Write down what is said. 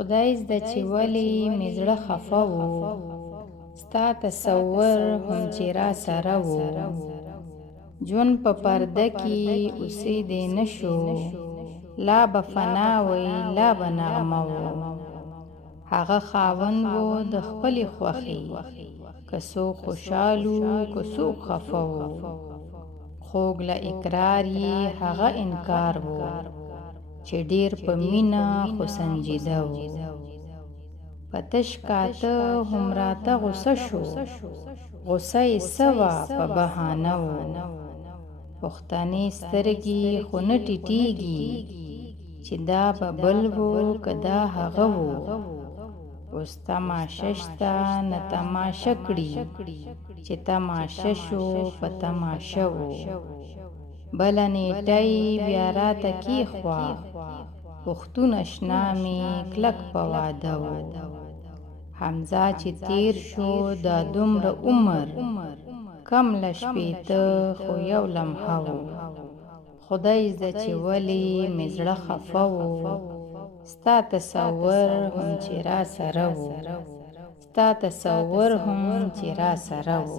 خدای زده چې ولې مې زړه خفه و، ستا تصور هم چې را سره و. ژوند په پرده کې اوسېدی نه شو، لا به فنا وی لا به نغمه و. هغه خاوند و د خپلې خوښې، که څوک خوشحال و که څوک خفه و. خوږ له اقرار یې هغه انکار و، چې ډېر په مینه خو سنجیده و. په تش کاته هم راته غوسه شو، غوسه یې څه وه په بهانه و. پښتنې سترګې خو نه ټیټېږي، چې دا به بل و که دا هغه و. اوس تماشه شته نه تماشه کړي، چې تماشه شو په تماشه و. بله نیټه یې بیا راته کېښوه، پښتون اشنا مې کلک په واده و. حمزه چې تېر شو دا دومره عمر، کم له شپېته خو یو لمحه و. خدای زده چې ولې مې زړه خفه و، ستا تصور هم چې را سره و. ستا تصور هم چې را سره و.